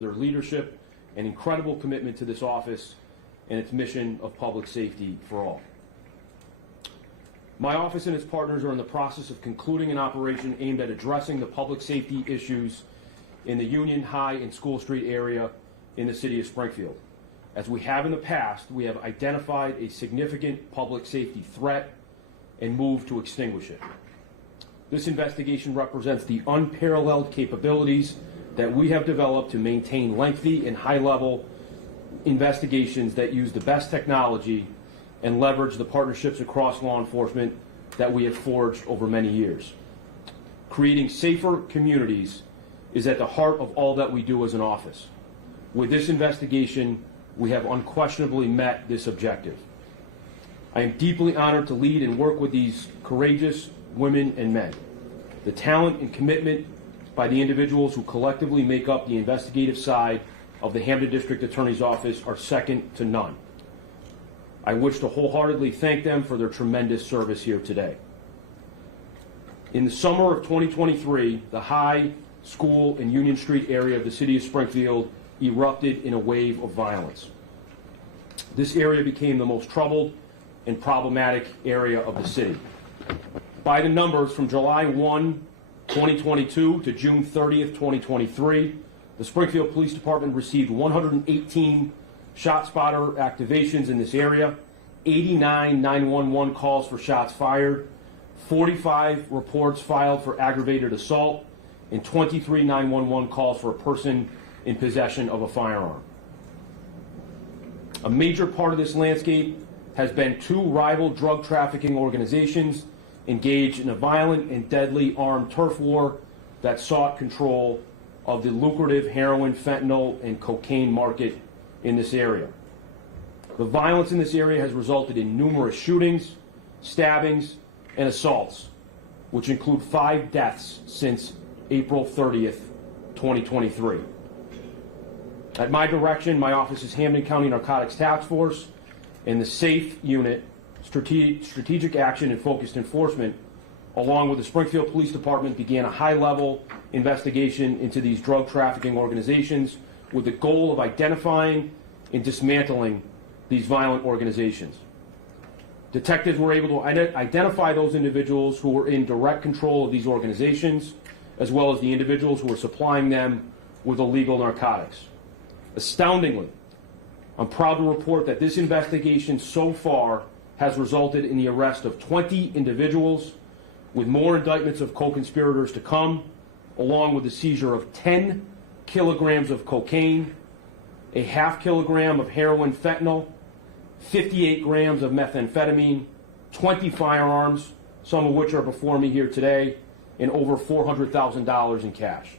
their leadership and incredible commitment to this office and its mission of public safety for all. My office and its partners are in the process of concluding an operation aimed at addressing the public safety issues in the Union, High, and School Street area in the city of Springfield. As we have in the past, we have identified a significant public safety threat and moved to extinguish it. This investigation represents the unparalleled capabilities that we have developed to maintain lengthy and high-level investigations that use the best technology and leverage the partnerships across law enforcement that we have forged over many years. Creating safer communities is at the heart of all that we do as an office. With this investigation, we have unquestionably met this objective. I am deeply honored to lead and work with these courageous women and men. The talent and commitment by the individuals who collectively make up the investigative side of the Hampden District Attorney's Office are second to none. I wish to wholeheartedly thank them for their tremendous service here today. In the summer of 2023, the High, School, and Union Street area of the city of Springfield erupted in a wave of violence. This area became the most troubled and problematic area of the city. By the numbers, from July 1, 2022 to June 30th, 2023, the Springfield Police Department received 118 ShotSpotter activations in this area, 89 911 calls for shots fired, 45 reports filed for aggravated assault, and 23 911 calls for a person in possession of a firearm. A major part of this landscape has been two rival drug trafficking organizations engaged in a violent and deadly armed turf war that sought control of the lucrative heroin, fentanyl, and cocaine market in this area. The violence in this area has resulted in numerous shootings, stabbings, and assaults, which include 5 deaths since April 30th, 2023. At my direction, my office's Hampden County Narcotics Task Force and the SAFE Unit, Strategic Action and Focused Enforcement, along with the Springfield Police Department, began a high-level investigation into these drug trafficking organizations with the goal of identifying and dismantling these violent organizations. Detectives were able to identify those individuals who were in direct control of these organizations, as well as the individuals who were supplying them with illegal narcotics. Astoundingly, I'm proud to report that this investigation so far has resulted in the arrest of 20 individuals, with more indictments of co-conspirators to come, along with the seizure of 10 kilograms of cocaine, a ½ kilogram of heroin fentanyl, 58 grams of methamphetamine, 20 firearms, some of which are before me here today, and over $400,000 in cash.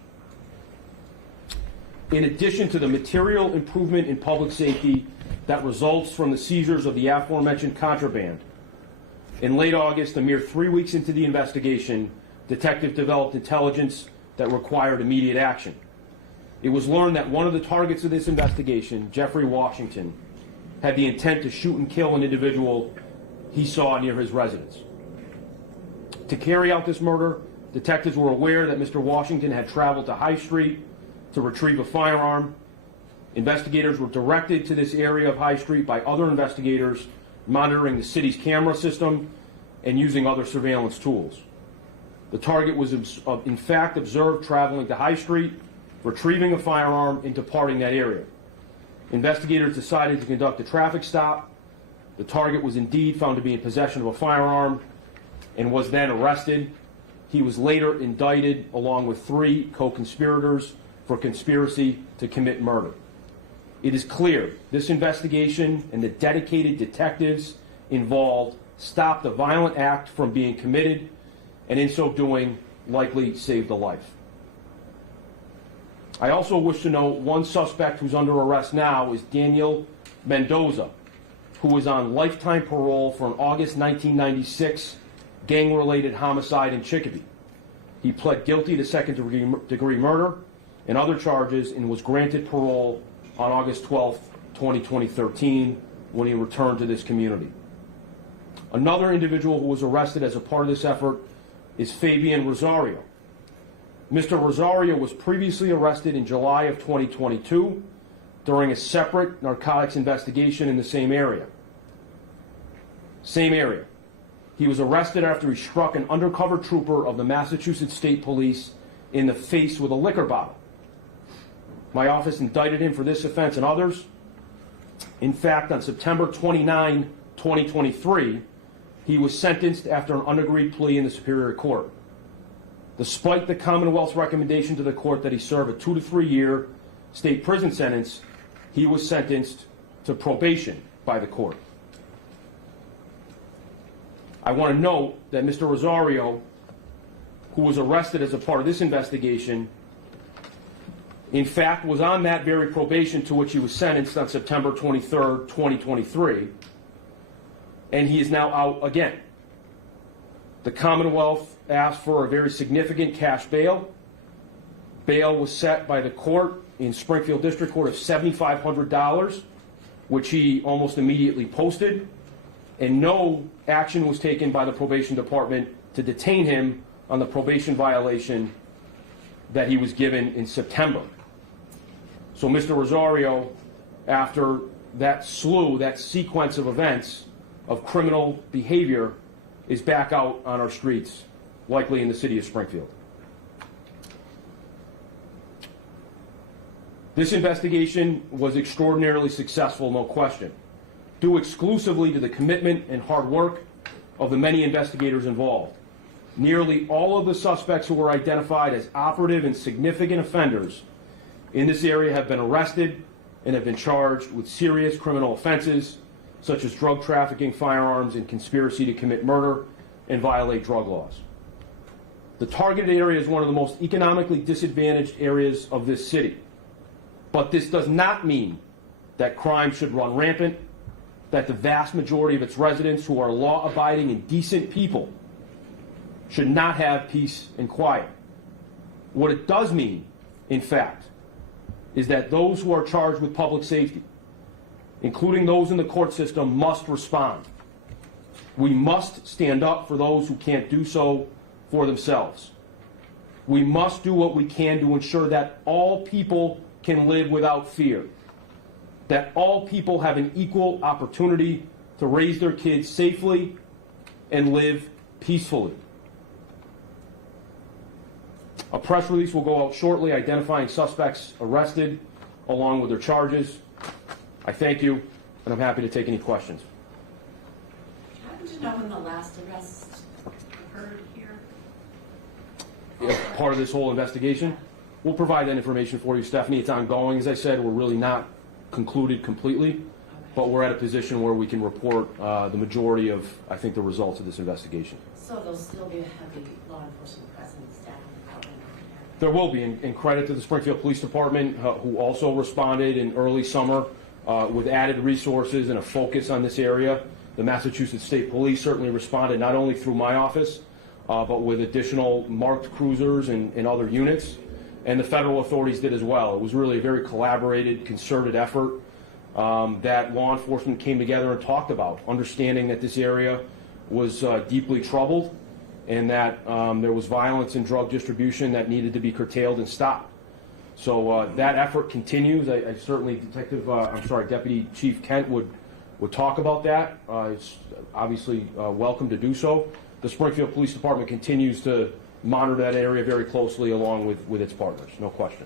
In addition to the material improvement in public safety that results from the seizures of the aforementioned contraband, in late August, a mere 3 weeks into the investigation, detectives developed intelligence that required immediate action. It was learned that one of the targets of this investigation, Jeffrey Washington, had the intent to shoot and kill an individual he saw near his residence. To carry out this murder, detectives were aware that Mr. Washington had traveled to High Street to retrieve a firearm. Investigators were directed to this area of High Street by other investigators monitoring the city's camera system and using other surveillance tools. The target was in fact observed traveling to High Street, retrieving a firearm, and departing that area. Investigators decided to conduct a traffic stop. The target was indeed found to be in possession of a firearm and was then arrested. He was later indicted along with 3 co-conspirators for conspiracy to commit murder. It is clear this investigation and the dedicated detectives involved stopped the violent act from being committed, and in so doing likely saved a life. I also wish to note one suspect who's under arrest now is Daniel Mendoza, who was on lifetime parole for an August 1996 gang-related homicide in Chicopee. He pled guilty to second-degree murder and other charges and was granted parole on August 12, 2013, when he returned to this community. Another individual who was arrested as a part of this effort is Fabian Rosario. Mr. Rosario was previously arrested in July of 2022 during a separate narcotics investigation in the same area. Same area. He was arrested after he struck an undercover trooper of the Massachusetts State Police in the face with a liquor bottle. My office indicted him for this offense and others. In fact, on September 29, 2023, he was sentenced after an unagreed plea in the Superior Court. Despite the Commonwealth's recommendation to the court that he serve a 2 to 3 year state prison sentence, he was sentenced to probation by the court. I want to note that Mr. Rosario, who was arrested as a part of this investigation, in fact was on that very probation to which he was sentenced on September 23rd, 2023, and he is now out again. The Commonwealth asked for a very significant cash bail. Bail was set by the court in Springfield District Court of $7,500, which he almost immediately posted, and no action was taken by the probation department to detain him on the probation violation that he was given in September. So Mr. Rosario, after that slew, that sequence of events of criminal behavior, is back out on our streets, likely in the city of Springfield. This investigation was extraordinarily successful, no question, due exclusively to the commitment and hard work of the many investigators involved. Nearly all of the suspects who were identified as operative and significant offenders in this area have been arrested and have been charged with serious criminal offenses such as drug trafficking, firearms, and conspiracy to commit murder and violate drug laws. The targeted area is one of the most economically disadvantaged areas of this city. But this does not mean that crime should run rampant, that the vast majority of its residents, who are law-abiding and decent people, should not have peace and quiet. What it does mean, in fact, is that those who are charged with public safety, including those in the court system, must respond. We must stand up for those who can't do so for themselves. We must do what we can to ensure that all people can live without fear, that all people have an equal opportunity to raise their kids safely and live peacefully. A press release will go out shortly identifying suspects arrested along with their charges. I thank you, and I'm happy to take any questions. How did you know when the last arrest occurred here? Part of this whole investigation? We'll provide that information for you, Stephanie. It's ongoing. As I said, we're really not concluded completely, but we're at a position where we can report the majority of, I think, the results of this investigation. So there'll still be a heavy law enforcement presence down out in there? There will be, and credit to the Springfield Police Department, who also responded in early summer with added resources and a focus on this area. The Massachusetts State Police certainly responded not only through my office, but with additional marked cruisers and other units. And the federal authorities did as well. It was really a very collaborated, concerted effort that law enforcement came together and talked about, understanding that this area was deeply troubled and that there was violence and drug distribution that needed to be curtailed and stopped. So that effort continues. I certainly, Deputy Chief Kent would talk about that. It's obviously welcome to do so. The Springfield Police Department continues to monitor that area very closely along with its partners, no question.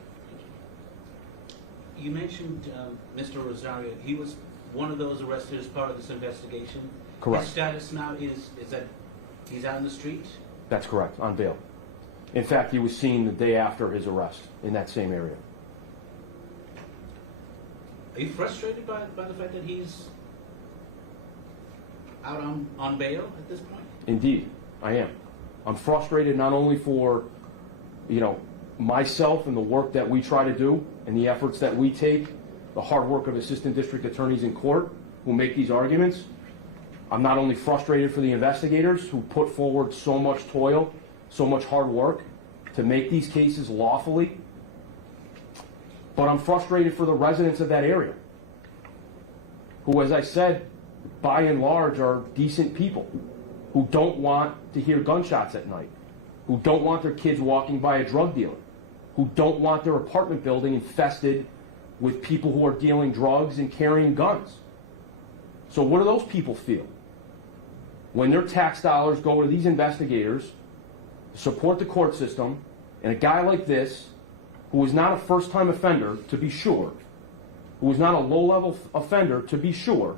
You mentioned Mr. Rosario. He was one of those arrested as part of this investigation. Correct. His status now is that he's out in the street? That's correct, on bail. In fact, he was seen the day after his arrest in that same area. Are you frustrated by the fact that he's out on bail at this point? Indeed, I am. I'm frustrated not only for, myself and the work that we try to do and the efforts that we take, the hard work of assistant district attorneys in court who make these arguments. I'm not only frustrated for the investigators who put forward so much toil, so much hard work to make these cases lawfully, but I'm frustrated for the residents of that area who, as I said, by and large are decent people who don't want to hear gunshots at night, who don't want their kids walking by a drug dealer, who don't want their apartment building infested with people who are dealing drugs and carrying guns. So what do those people feel when their tax dollars go to these investigators to support the court system, and a guy like this, who is not a first-time offender, to be sure, who is not a low-level offender, to be sure,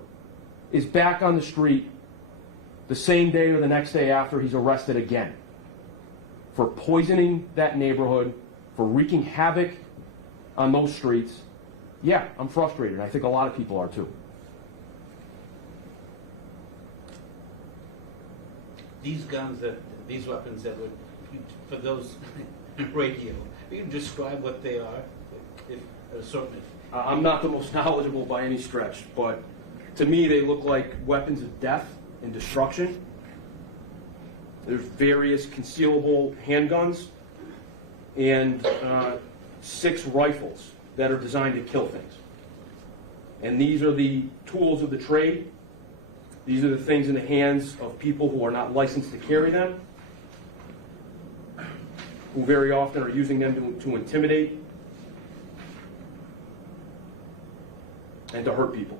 is back on the street the same day or the next day after he's arrested again for poisoning that neighborhood, for wreaking havoc on those streets? Yeah, I'm frustrated. I think a lot of people are too. These guns these weapons that would, for those radio, you can describe what they are, if assortment. I'm not the most knowledgeable by any stretch, but to me they look like weapons of death and destruction. There's various concealable handguns and 6 rifles that are designed to kill things. And these are the tools of the trade. These are the things in the hands of people who are not licensed to carry them, who very often are using them to intimidate and to hurt people.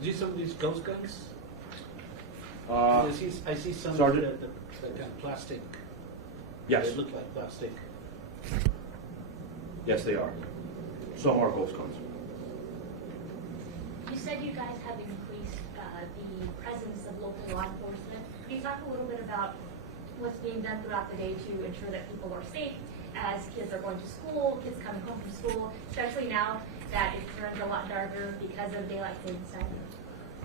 Do you see some of these ghost guns? I see some Sergeant? that got plastic. Yes. They look like plastic. Yes, they are. Some are ghost guns. You said you guys have increased the presence of local law enforcement. Can you talk a little bit about what's being done throughout the day to ensure that people are safe as kids are going to school, kids coming home from school, especially now that it turns a lot darker because of daylight savings time?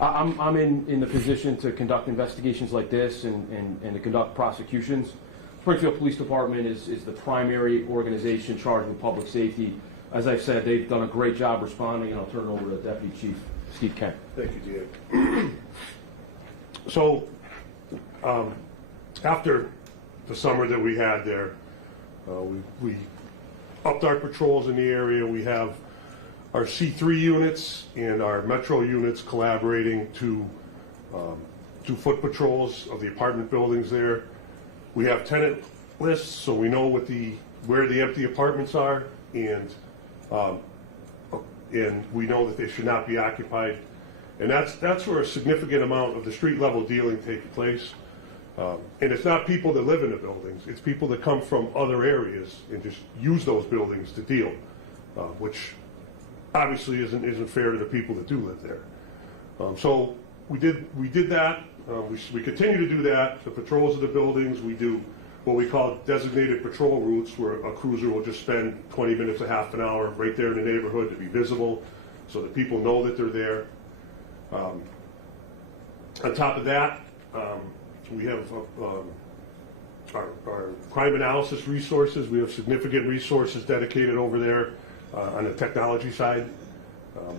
I'm in the position to conduct investigations like this and to conduct prosecutions. Springfield Police Department is the primary organization charged with public safety. As I've said, they've done a great job responding, and I'll turn it over to Deputy Chief Steve Kent. Thank you, Dan. So, after the summer that we had there, we upped our patrols in the area. We have our C3 units and our Metro units collaborating to do foot patrols of the apartment buildings there. We have tenant lists, so we know where the empty apartments are, and we know that they should not be occupied. And that's where a significant amount of the street level dealing takes place. And it's not people that live in the buildings, it's people that come from other areas and just use those buildings to deal, which obviously isn't fair to the people that do live there. So we did that. We continue to do that. The patrols of the buildings, we do what we call designated patrol routes, where a cruiser will just spend 20 minutes to half an hour right there in the neighborhood to be visible so that people know that they're there. On top of that, we have our crime analysis resources. We have significant resources dedicated over there on the technology side,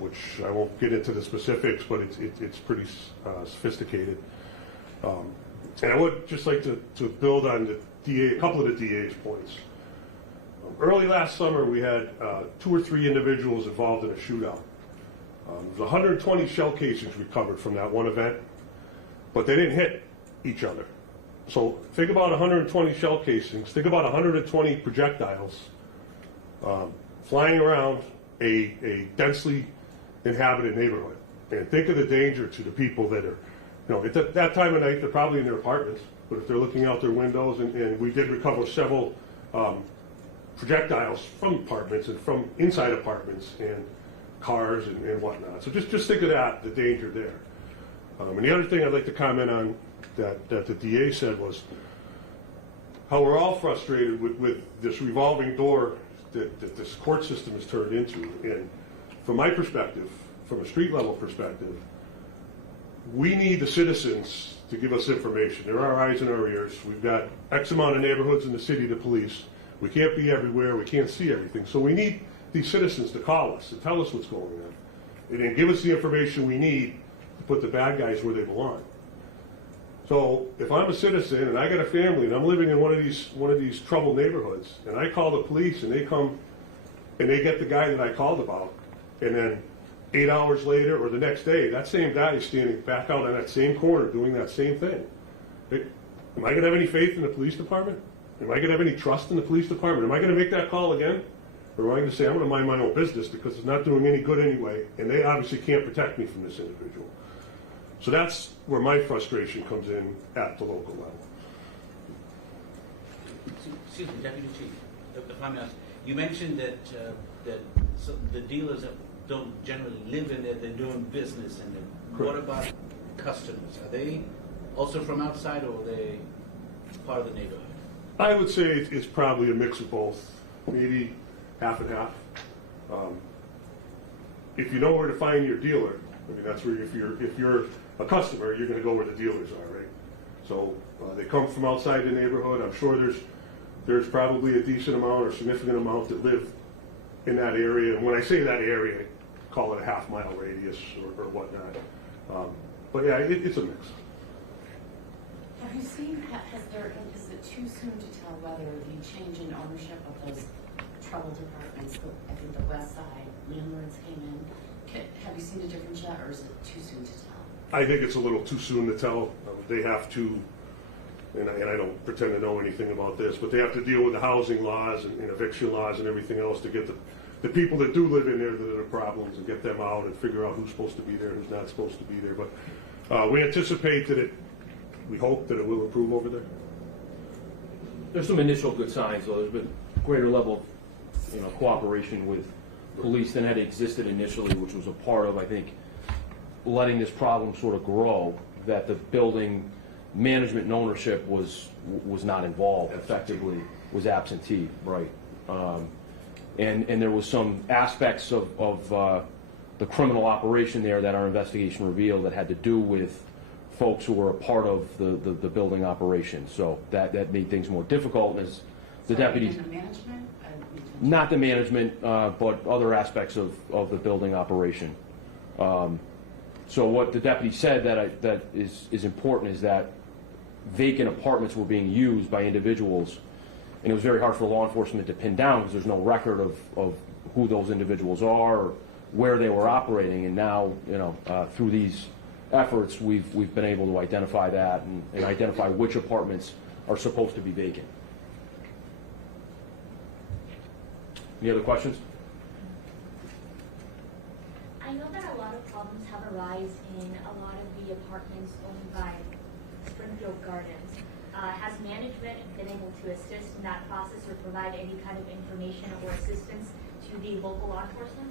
which I won't get into the specifics, but it's pretty sophisticated. And I would just like to build on a couple of the DA's points. Early last summer, we had 2 or 3 individuals involved in a shootout. There was 120 shell casings recovered from that one event, but they didn't hit each other. So think about 120 shell casings. Think about 120 projectiles flying around a densely inhabited neighborhood. And think of the danger to the people that are, at that time of night, they're probably in their apartments, but if they're looking out their windows, and we did recover several projectiles from apartments and from inside apartments and cars and whatnot. So just think of that, the danger there. And the other thing I'd like to comment on that the DA said was how we're all frustrated with this revolving door that this court system has turned into. And from my perspective, from a street level perspective, we need the citizens to give us information. They're our eyes and our ears. We've got X amount of neighborhoods in the city to police. We can't be everywhere. We can't see everything. So we need these citizens to call us and tell us what's going on, and then give us the information we need to put the bad guys where they belong. So if I'm a citizen and I got a family and I'm living in one of these troubled neighborhoods, and I call the police and they come and they get the guy that I called about, and then 8 hours later or the next day, that same guy is standing back out on that same corner doing that same thing. Am I going to have any faith in the police department? Am I going to have any trust in the police department? Am I going to make that call again? Or am I going to say, I'm going to mind my own business because it's not doing any good anyway, and they obviously can't protect me from this individual. So that's where my frustration comes in at the local level. Excuse me, Deputy Chief, if I may ask, you mentioned that the dealers don't generally live in there, they're doing business in there. Correct. What about customers? Are they also from outside, or are they part of the neighborhood? I would say it's probably a mix of both, maybe half and half. If you know where to find your dealer, I mean, that's where if you're a customer, you're going to go where the dealers are, right? So they come from outside the neighborhood. I'm sure there's probably a decent amount or significant amount that live in that area. And when I say that area, I call it a half-mile radius or whatnot. But yeah, it's a mix. Have you seen, is it too soon to tell whether the change in ownership of those troubled apartments, I think the west side landlords came in, have you seen a difference yet, or is it too soon to tell? I think it's a little too soon to tell. They have to, and I don't pretend to know anything about this, but they have to deal with the housing laws and eviction laws and everything else to get the people that do live in there that are the problems and get them out and figure out who's supposed to be there and who's not supposed to be there. But we anticipate that we hope that it will improve over there. There's some initial good signs, though. There's been greater level of cooperation with police than had existed initially, which was a part of, I think, letting this problem sort of grow, that the building management and ownership was not involved effectively, was absentee, right. And there was some aspects of the criminal operation there that our investigation revealed that had to do with folks who were a part of the building operation. So that made things more difficult. As the deputies, The management? not the management, but other aspects of the building operation. So what the deputy said that is important is that vacant apartments were being used by individuals, and it was very hard for law enforcement to pin down because there's no record of who those individuals are or where they were operating. And now, through these efforts, we've been able to identify that and identify which apartments are supposed to be vacant. Any other questions? I know that a lot of problems have arisen in a lot of the apartments owned by Springfield Gardens. Has management been able to assist in that process or provide any kind of information or assistance to the local law enforcement?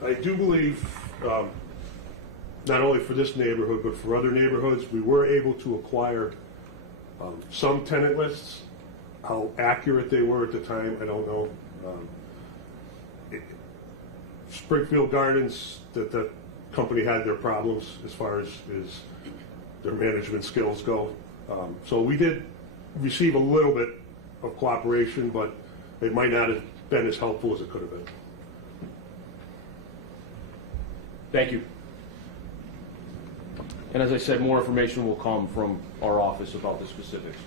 I do believe, not only for this neighborhood, but for other neighborhoods, we were able to acquire some tenant lists. How accurate they were at the time, I don't know. Springfield Gardens, that company had their problems as far as their management skills go. So we did receive a little bit of cooperation, but it might not have been as helpful as it could have been. Thank you. And as I said, more information will come from our office about the specifics.